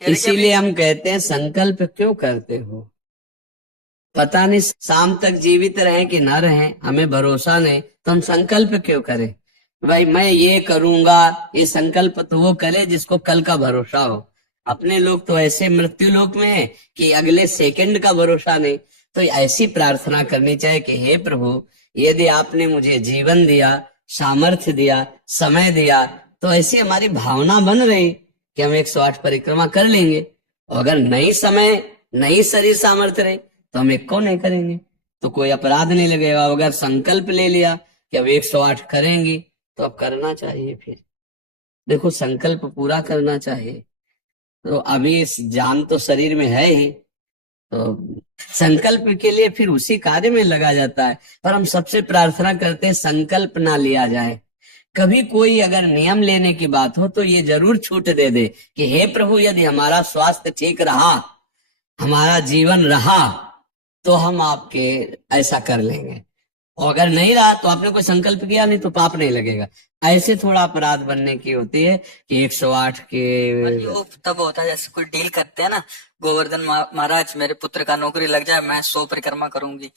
इसीलिए हम कहते हैं संकल्प क्यों करते हो। पता नहीं शाम तक जीवित रहें कि ना रहें, हमें भरोसा नहीं, तो हम संकल्प क्यों करें। भाई मैं ये करूंगा, ये संकल्प तो वो करे जिसको कल का भरोसा हो। अपने लोग तो ऐसे मृत्यु लोक में है कि अगले सेकंड का भरोसा नहीं। तो ऐसी प्रार्थना करनी चाहिए कि हे प्रभु, यदि आपने मुझे जीवन दिया, सामर्थ्य दिया, समय दिया, तो ऐसी हमारी भावना बन रही कि हम 108 परिक्रमा कर लेंगे। और अगर नई समय, नई शरीर सामर्थ्य रही, तो हम एक को नहीं करेंगे, तो कोई अपराध नहीं लगेगा। अगर संकल्प ले लिया कि अब 108 करेंगी, तो अब करना चाहिए। फिर देखो, संकल्प पूरा करना चाहिए। तो अभी इस जान तो शरीर में है ही, तो संकल्प के लिए फिर उसी कार्य में लगा जाता है। पर हम सबसे प्रार्थना करते हैं संकल्प ना लिया जाए। कभी कोई अगर नियम लेने की बात हो तो ये जरूर छूट दे दे कि हे प्रभु, यदि हमारा स्वास्थ्य ठीक रहा, हमारा जीवन रहा, तो हम आपके ऐसा कर लेंगे। और अगर नहीं रहा तो आपने कोई संकल्प किया नहीं, तो पाप नहीं लगेगा। ऐसे थोड़ा अपराध बनने की होती है कि 108 के। जी, वो तब होता है जैसे कोई डील करते हैं ना, गोवर्धन महाराज मेरे पुत्र का नौकरी लग जाए, मैं 100 परिक्रमा करूंगी,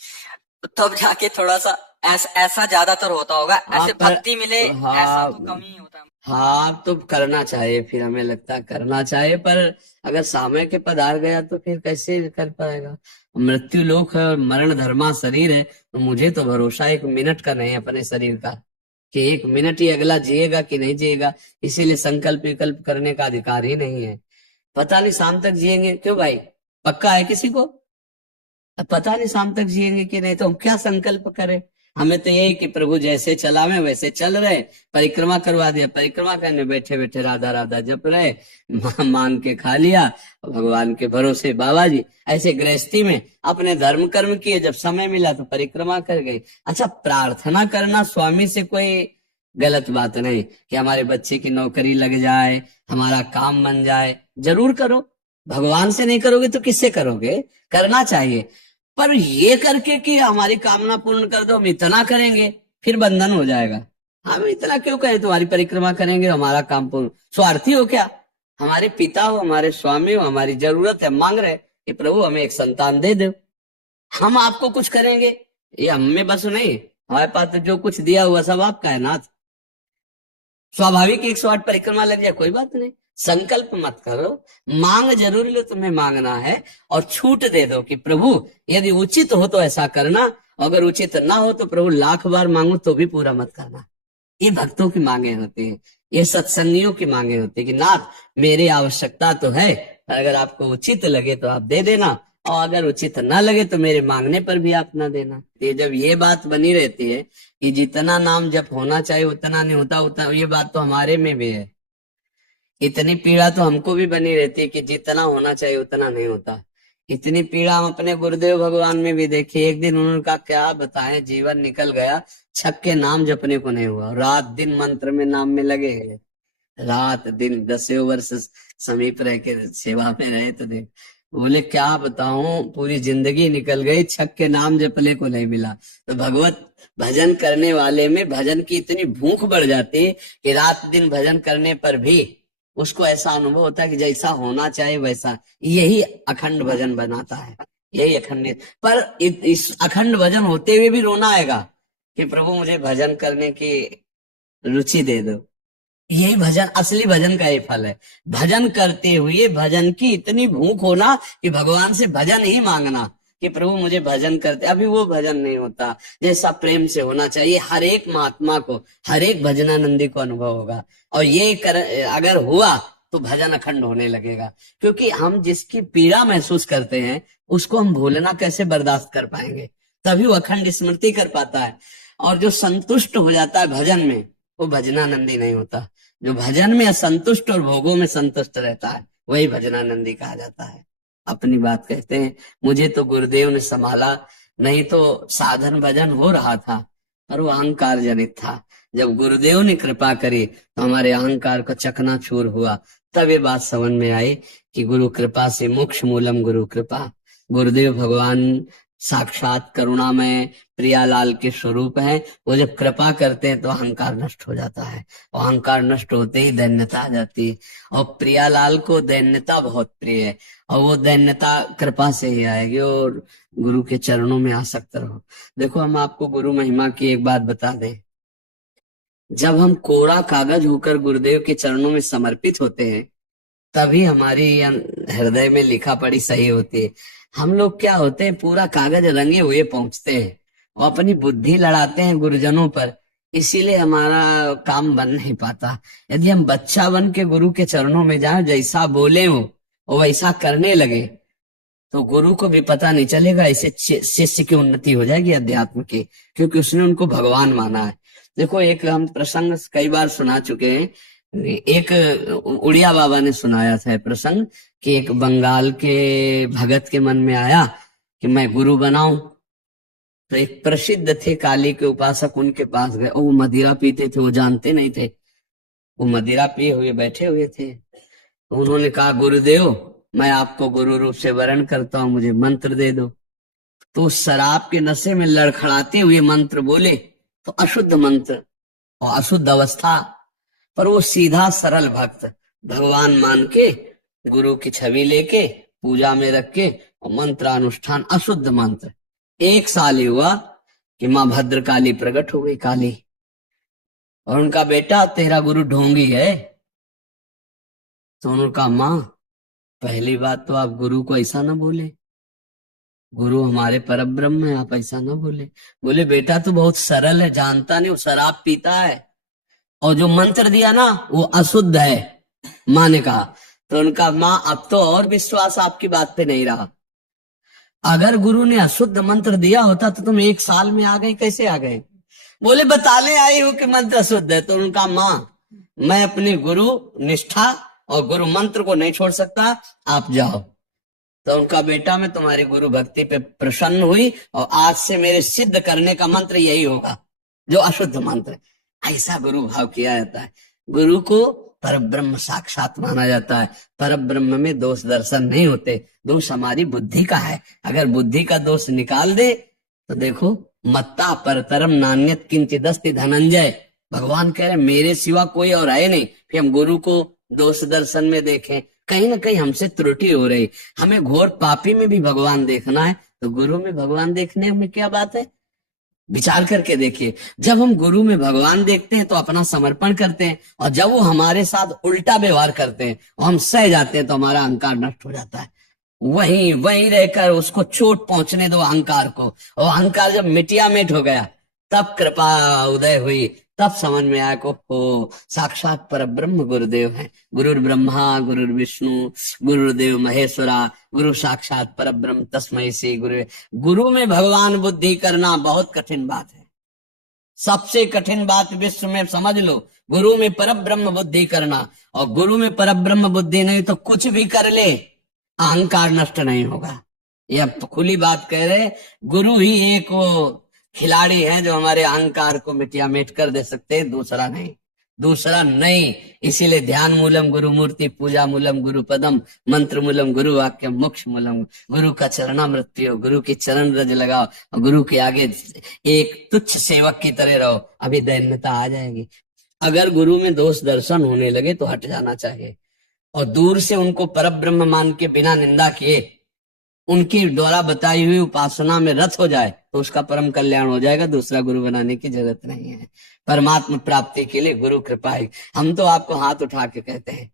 तो तब जाके थोड़ा सा ऐसा ज्यादातर होता होगा। हाँ ऐसे पर भक्ति मिले ऐसा हाँ, तो कम ही होता है। हाँ तो करना चाहिए, फिर हमें लगता है करना चाहिए। पर अगर समय के पधार गया तो फिर कैसे कर पाएगा। मृत्यु लोक है और मरण धर्मा शरीर है, तो मुझे तो भरोसा 1 मिनट का नहीं है अपने शरीर का, कि 1 मिनट ही अगला जिएगा कि नहीं जिएगा। इसीलिए संकल्प विकल्प करने का अधिकार ही नहीं है। पता नहीं शाम तक जिएंगे, क्यों भाई, पक्का है किसी को। अब पता नहीं शाम तक जिएंगे कि नहीं, तो हम क्या संकल्प करें। हमें तो यही कि प्रभु जैसे चलावे वैसे चल रहे। परिक्रमा करवा दिया, परिक्रमा करने बैठे बैठे राधा राधा जप रहे, मान के खा लिया, भगवान के भरोसे बाबा जी। ऐसे गृहस्थी में अपने धर्म कर्म किए, जब समय मिला तो परिक्रमा कर गई। अच्छा, प्रार्थना करना स्वामी से कोई गलत बात नहीं कि हमारे बच्चे की नौकरी लग जाए, हमारा काम बन जाए, जरूर करो। भगवान से नहीं करोगे तो किससे करोगे। करना चाहिए। पर ये करके कि हमारी कामना पूर्ण कर दो, हम इतना करेंगे, फिर बंधन हो जाएगा। हम इतना क्यों करें, तुम्हारी परिक्रमा करेंगे, हमारा काम पूर्ण। स्वार्थी हो क्या। हमारे पिता हो, हमारे स्वामी हो, हमारी जरूरत है, मांग रहे कि प्रभु हमें एक संतान दे दो, हम आपको कुछ करेंगे। ये हमें बस नहीं, हमारे पास तो जो कुछ दिया हुआ सब आपका है नाथ। स्वाभाविक 108 परिक्रमा लग जाए, कोई बात नहीं। संकल्प मत करो, मांग जरूर लो, तुम्हें मांगना है। और छूट दे दो कि प्रभु यदि उचित हो तो ऐसा करना, अगर उचित ना हो तो प्रभु लाख बार मांगो तो भी पूरा मत करना। ये भक्तों की मांगे होती है, ये सत्संगियों की मांगे होती है कि नाथ मेरी आवश्यकता तो है, अगर आपको उचित लगे तो आप दे देना, और अगर उचित ना लगे तो मेरे मांगने पर भी आप ना देना। ये जब ये बात बनी रहती है कि जितना नाम जप होना चाहिए उतना नहीं होता, उतना, ये बात तो हमारे में भी है। इतनी पीड़ा तो हमको भी बनी रहती है कि जितना होना चाहिए उतना नहीं होता। इतनी पीड़ा हम अपने गुरुदेव भगवान में भी देखी। एक दिन उन्होंने कहा क्या बताएं, जीवन निकल गया, छक के नाम जपने को नहीं हुआ, रात दिन मंत्र में नाम में लगे हैं। रात दिन 10 वर्ष समीप रह के सेवा में रहे, तो देख, बोले क्या बताऊं, पूरी जिंदगी निकल गई, छक के नाम जपने को नहीं मिला। तो भगवत भजन करने वाले में भजन की इतनी भूख बढ़ जाती है कि रात दिन भजन करने पर भी उसको ऐसा अनुभव होता है कि जैसा होना चाहिए वैसा। यही अखंड भजन बनाता है, यही अखंड। पर इस अखंड भजन होते हुए भी रोना आएगा कि प्रभु मुझे भजन करने की रुचि दे दो। यही भजन, असली भजन का ये फल है। भजन करते हुए भजन की इतनी भूख होना कि भगवान से भजन ही मांगना कि प्रभु मुझे भजन करते। अभी वो भजन नहीं होता जैसा प्रेम से होना चाहिए। हर एक महात्मा को, हर एक भजनानंदी को अनुभव होगा। और ये अगर हुआ तो भजन अखंड होने लगेगा। क्योंकि हम जिसकी पीड़ा महसूस करते हैं उसको हम भूलना कैसे बर्दाश्त कर पाएंगे। तभी वो अखंड स्मृति कर पाता है। और जो संतुष्ट हो जाता है भजन में, वो भजनानंदी नहीं होता। जो भजन में असंतुष्ट और भोगों में संतुष्ट रहता है वही भजनानंदी कहा जाता है। अपनी बात कहते हैं, मुझे तो गुरुदेव ने संभाला, नहीं तो साधन भजन हो रहा था, पर वो अहंकार जनित था। जब गुरुदेव ने कृपा करी तो हमारे अहंकार को चकनाचूर हुआ। तब ये बात समझ में आई कि गुरु कृपा से मोक्ष मूलम गुरु कृपा। गुरुदेव भगवान साक्षात करुणामय प्रियालाल के स्वरूप हैं। वो जब कृपा करते हैं तो अहंकार नष्ट हो जाता है, और अहंकार नष्ट होते ही दैन्यता आ जाती है। और प्रियालाल को दैन्यता बहुत प्रिय है, और वो दैन्यता कृपा से ही आएगी। और गुरु के चरणों में आसक्त रहो। देखो, हम आपको गुरु महिमा की एक बात बता दें। जब हम कोरा कागज होकर गुरुदेव के चरणों में समर्पित होते हैं, तभी हमारी हृदय में लिखा पढ़ी सही होती है। हम लोग क्या होते हैं, पूरा कागज रंगे हुए पहुंचते हैं और अपनी बुद्धि लड़ाते हैं गुरुजनों पर, इसीलिए हमारा काम बन नहीं पाता। यदि हम बच्चा बन के गुरु के चरणों में जाएं, जैसा बोले वो और वैसा करने लगे, तो गुरु को भी पता नहीं चलेगा। ऐसे शिष्य की उन्नति हो जाएगी अध्यात्म की, क्योंकि उसने उनको भगवान माना है। देखो, एक हम प्रसंग कई बार सुना चुके हैं। एक उड़िया बाबा ने सुनाया था प्रसंग कि एक बंगाल के भगत के मन में आया कि मैं गुरु बनाऊं। तो एक प्रसिद्ध थे काली के उपासक, उनके पास गए। और वो मदिरा पीते थे, वो जानते नहीं थे, वो मदिरा पिए हुए बैठे हुए थे। तो उन्होंने कहा, गुरुदेव, मैं आपको गुरु रूप से वरण करता हूं, मुझे मंत्र दे दो। तो उस शराब के नशे में लड़खड़ाते हुए मंत्र बोले, तो अशुद्ध मंत्र और अशुद्ध अवस्था, पर वो सीधा सरल भक्त भगवान मान के गुरु की छवि लेके पूजा में रख के और मंत्रानुष्ठान, अशुद्ध मंत्र। 1 साल ही हुआ कि माँ भद्रकाली प्रकट हो गई, काली, और उनका बेटा तेरा गुरु ढोंगी है। तो उन्होंने कहा, माँ, पहली बात तो आप गुरु को ऐसा ना बोले, गुरु हमारे परब्रह्म है, आप ऐसा ना बोले। बोले, बेटा तू बहुत सरल है, जानता नहीं वो शराब पीता है, और जो मंत्र दिया ना वो अशुद्ध है। माँ ने कहा। तो उनका, माँ, अब तो और विश्वास आपकी बात पे नहीं रहा। अगर गुरु ने अशुद्ध मंत्र दिया होता तो तुम 1 साल में आ गई, कैसे आ गए? बोले, बताने आई हूं कि मंत्र अशुद्ध है। तो उनका, माँ, मैं अपनी गुरु निष्ठा और गुरु मंत्र को नहीं छोड़ सकता, आप जाओ। तो उनका, बेटा, मैं तुम्हारी गुरु भक्ति पे प्रसन्न हुई, और आज से मेरे सिद्ध करने का मंत्र यही होगा जो अशुद्ध मंत्र है। ऐसा गुरु भाव किया जाता है। गुरु को परब्रह्म साक्षात माना जाता है। परब्रह्म में दोष दर्शन नहीं होते, दोष हमारी बुद्धि का है। अगर बुद्धि का दोष निकाल दे तो देखो, मत्ता परतरम नान्यत किंचिदस्ति धनंजय, भगवान कह रहे मेरे सिवा कोई और है नहीं। फिर हम गुरु को दोष दर्शन में देखें, कहीं ना कहीं हमसे त्रुटि हो रही। हमें घोर पापी में भी भगवान देखना है, तो गुरु में भगवान देखने में क्या बात है? विचार करके देखिए। जब हम गुरु में भगवान देखते हैं तो अपना समर्पण करते हैं, और जब वो हमारे साथ उल्टा व्यवहार करते हैं और हम सह जाते हैं तो हमारा अहंकार नष्ट हो जाता है। वहीं वहीं रहकर उसको चोट पहुंचने दो अहंकार को, और अहंकार जब मिटिया मिट हो गया, तब कृपा उदय हुई, तब समझ में आया को हो साक्षात परब्रह्म गुरुदेव है। गुरुर् ब्रह्मा गुरुर्विष्णु गुरुदेव महेश्वरा, गुरु साक्षात परब्रह्म तस्मै श्री गुरु। गुरु में भगवान बुद्धि करना बहुत कठिन बात है, सबसे कठिन बात विश्व में, समझ लो। गुरु में परब्रह्म बुद्धि करना, और गुरु में परब्रह्म बुद्धि नहीं तो कुछ भी कर ले, अहंकार नष्ट नहीं होगा। यह खुली बात कह रहे। गुरु ही एक वो खिलाड़ी है जो हमारे अहंकार को मिटिया मिट कर दे सकते हैं, दूसरा नहीं, दूसरा नहीं। इसीलिए ध्यान मूलम गुरु मूर्ति, पूजा मूलम गुरु पदम, मंत्र मूलम गुरु वाक्य, मोक्ष मूलम गुरु का चरणामृत्यु, गुरु की चरण रज लगाओ, और गुरु के आगे एक तुच्छ सेवक की तरह रहो, अभी दैन्यता आ जाएगी। अगर गुरु में दोष दर्शन होने लगे तो हट जाना चाहिए, और दूर से उनको परब्रह्म मान के बिना निंदा किए उनकी द्वारा बताई हुई उपासना में रत हो जाए तो उसका परम कल्याण हो जाएगा। दूसरा गुरु बनाने की जरूरत नहीं है। परमात्मा प्राप्ति के लिए गुरु कृपा है। हम तो आपको हाथ उठा के कहते हैं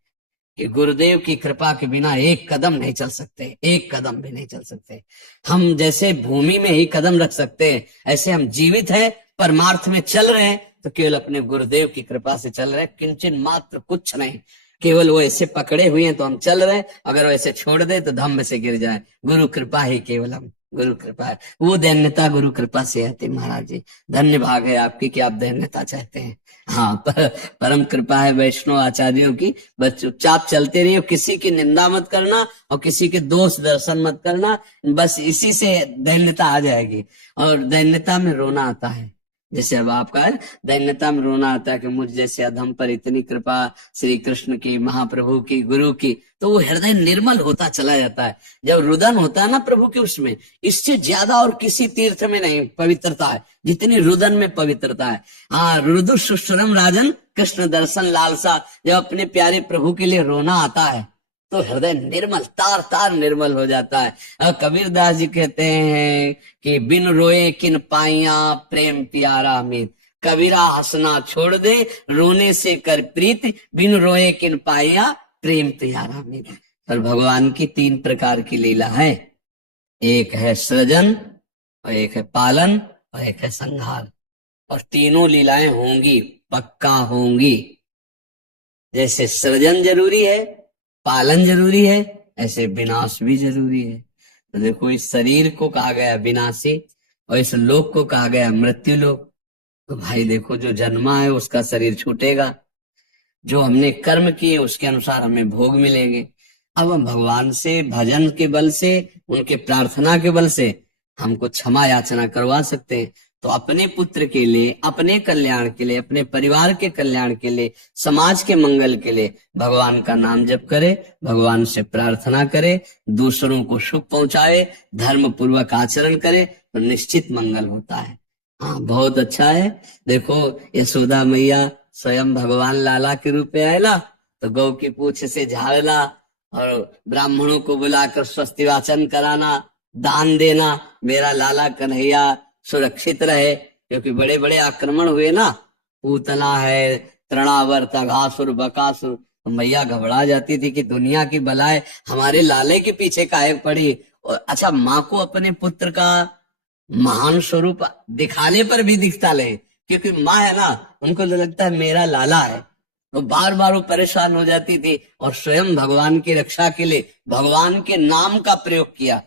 कि गुरुदेव की कृपा के बिना एक कदम नहीं चल सकते, एक कदम भी नहीं चल सकते। हम जैसे भूमि में ही कदम रख सकते हैं, ऐसे हम जीवित हैं, परमार्थ में चल रहे हैं तो केवल अपने गुरुदेव की कृपा से चल रहे हैं, किंचन मात्र कुछ नहीं। केवल वो ऐसे पकड़े हुए हैं तो हम चल रहे हैं, अगर वो ऐसे छोड़ दे तो धम्म से गिर जाए। गुरु कृपा ही केवल, हम गुरु कृपा है, वो दैन्यता गुरु कृपा से आती। महाराज जी, धन्य भाग है आपकी कि आप दैन्यता चाहते हैं। हाँ, परम कृपा है वैष्णव आचार्यों की। बस चुपचाप चलते रहिए, किसी की निंदा मत करना और किसी के दोष दर्शन मत करना, बस इसी से दैन्यता आ जाएगी। और दैन्यता में रोना आता है, जैसे अब आपका है दैन्यता में रोना आता है कि मुझ जैसे अधम पर इतनी कृपा श्री कृष्ण की, महाप्रभु की, गुरु की, तो वो हृदय निर्मल होता चला जाता है। जब रुदन होता है ना प्रभु के, उसमें इससे ज्यादा और किसी तीर्थ में नहीं पवित्रता है जितनी रुदन में पवित्रता है। हाँ, रुदु सुश्रम राजन कृष्ण दर्शन लालसा, जब अपने प्यारे प्रभु के लिए रोना आता है तो हृदय निर्मल, तार तार निर्मल हो जाता है। और कबीरदास जी कहते हैं कि बिन रोए किन पाइया प्रेम प्यारा अमित, कबीरा हंसना छोड़ दे रोने से कर प्रीत, बिन रोए किन पाइया प्रेम प्यारा अमित। पर भगवान की 3 प्रकार की लीला है, एक है सृजन और एक है पालन और एक है संहार, और तीनों लीलाएं होंगी, पक्का होंगी। जैसे सृजन जरूरी है, पालन जरूरी है, ऐसे विनाश भी जरूरी है। तो देखो, इस शरीर को कहा गया विनाशी और इस लोक को कहा गया मृत्यु लोक। तो भाई देखो, जो जन्मा है उसका शरीर छूटेगा, जो हमने कर्म किए उसके अनुसार हमें भोग मिलेंगे। अब हम भगवान से भजन के बल से, उनके प्रार्थना के बल से हमको क्षमा याचना करवा सकते हैं। तो अपने पुत्र के लिए, अपने कल्याण के लिए, अपने परिवार के कल्याण के लिए, समाज के मंगल के लिए भगवान का नाम जप करे, भगवान से प्रार्थना करे, दूसरों को सुख पहुंचाए, धर्म पूर्वक आचरण करे, तो निश्चित मंगल होता है। हाँ, बहुत अच्छा है। देखो, यशोदा मैया स्वयं भगवान लाला के रूप में आयला तो गौ की पूछ से झाड़ना और ब्राह्मणों को बुलाकर स्वस्ति वाचन कराना, दान देना, मेरा लाला कन्हैया सुरक्षित रहे। क्योंकि बड़े बड़े आक्रमण हुए ना, पूतना है, तृणावर्त, अघासुर, बकासुर, तो मैया घबरा जाती थी कि दुनिया की बलाएं हमारे लाले के पीछे काहे पड़ी। और अच्छा, माँ को अपने पुत्र का महान स्वरूप दिखाने पर भी दिखता ले, क्योंकि माँ है ना, उनको लगता है मेरा लाला है, तो बार बार वो परेशान हो जाती थी। और स्वयं भगवान की रक्षा के लिए भगवान के नाम का प्रयोग किया,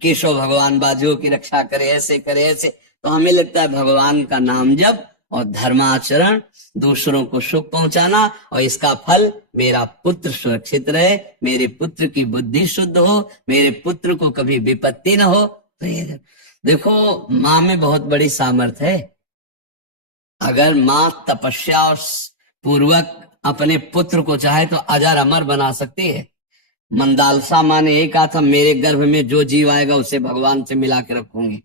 केशव भगवान बाजुओं की रक्षा करे, ऐसे करे, ऐसे। तो हमें लगता है भगवान का नाम जप और धर्माचरण, दूसरों को सुख पहुंचाना, और इसका फल मेरा पुत्र सुरक्षित रहे, मेरे पुत्र की बुद्धि शुद्ध हो, मेरे पुत्र को कभी विपत्ति न हो। तो ये देखो, माँ में बहुत बड़ी सामर्थ्य है। अगर माँ तपस्या और पूर्वक अपने पुत्र को चाहे तो अजर अमर बना सकती है। मंदालसा माँ ने यही कहा था, मेरे गर्भ में जो जीव आएगा उसे भगवान से मिला के रखूंगी,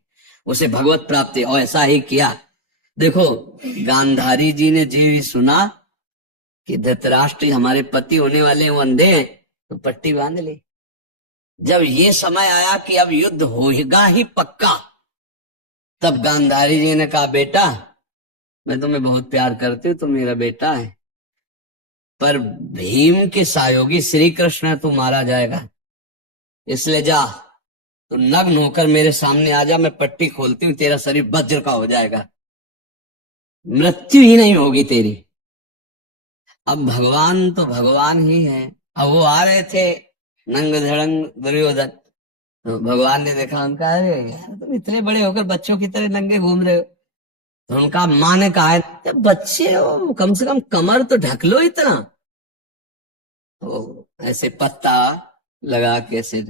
उसे भगवत प्राप्ति, और ऐसा ही किया। देखो, गांधारी जी ने जी सुना कि धृतराष्ट्र हमारे पति होने वाले वो अंधे हैं, तो पट्टी बांध ली। जब ये समय आया कि अब युद्ध होगा ही पक्का, तब गांधारी जी ने कहा, बेटा मैं तुम्हें बहुत प्यार करती हूँ, तुम मेरा बेटा है, पर भीम के सहयोगी श्री कृष्ण है, तू मारा जाएगा, इसलिए जा, तो नग्न होकर मेरे सामने आ जा, मैं पट्टी खोलती हूँ, तेरा शरीर वज्र का हो जाएगा, मृत्यु ही नहीं होगी तेरी। अब भगवान तो भगवान ही है। अब वो आ रहे थे नंग धड़ंग दुर्योधन, तो भगवान ने देखा, उनका अरे यार तुम इतने बड़े होकर बच्चों की तरह नंगे घूम रहे हो। तो उनका माँ ने कहा, बच्चे हो, कम से कम कमर तो ढक लो इतना। तो ऐसे पत्ता लगा के ऐसे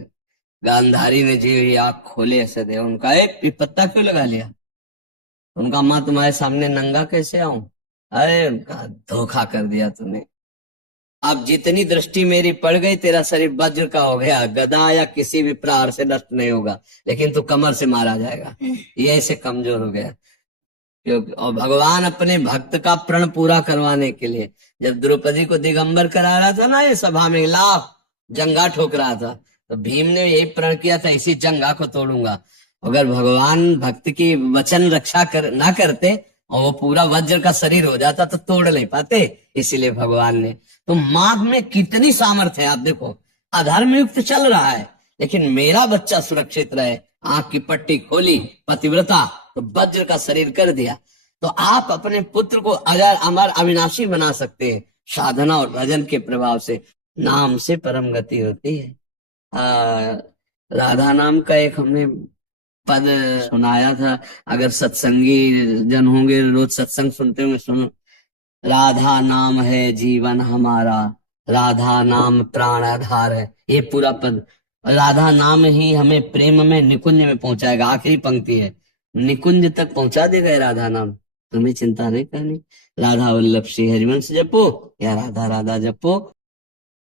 गांधारी ने जी आंख खोले ऐसे दे, उनका ये पत्ता क्यों लगा लिया? उनका, माँ तुम्हारे सामने नंगा कैसे आऊं? अरे उनका, धोखा कर दिया तूने, अब जितनी दृष्टि मेरी पड़ गई, तेरा शरीर वज्र का हो गया, गदा या किसी भी प्रहार से नष्ट नहीं होगा, लेकिन तू कमर से मारा जाएगा। ये ऐसे कमजोर हो गया। क्योंकि और भगवान अपने भक्त का प्रण पूरा करवाने के लिए जब द्रौपदी को दिगंबर करा रहा था ना, ये सभा में लाभ जंगा ठोक रहा था, तो भीम ने यही प्रण किया था, इसी जंगा को तोड़ूंगा। अगर भगवान भक्त की वचन रक्षा ना करते और वो पूरा वज्र का शरीर हो जाता तो तोड़ नहीं पाते, इसीलिए भगवान ने। तो माँ में कितनी सामर्थ्य है, आप देखो, अधर्म युक्त चल रहा है लेकिन मेरा बच्चा सुरक्षित रहे, आंख की पट्टी खोली, पतिव्रता, तो वज्र का शरीर कर दिया। तो आप अपने पुत्र को अजर अमर अविनाशी बना सकते हैं साधना और भजन के प्रभाव से। नाम से परम गति होती है। राधा नाम का एक हमने पद सुनाया था, अगर सत्संगी जन होंगे, रोज सत्संग सुनते होंगे, सुनो, राधा नाम है जीवन हमारा, राधा नाम प्राण आधार है। ये पूरा पद, राधा नाम ही हमें प्रेम में निकुंज में पहुंचाएगा। आखिरी पंक्ति है, निकुंज तक पहुंचा देगा राधा नाम। तुम्हें चिंता नहीं करनी। राधा वल्लभ श्री हरिवंश जपो या राधा राधा जपो।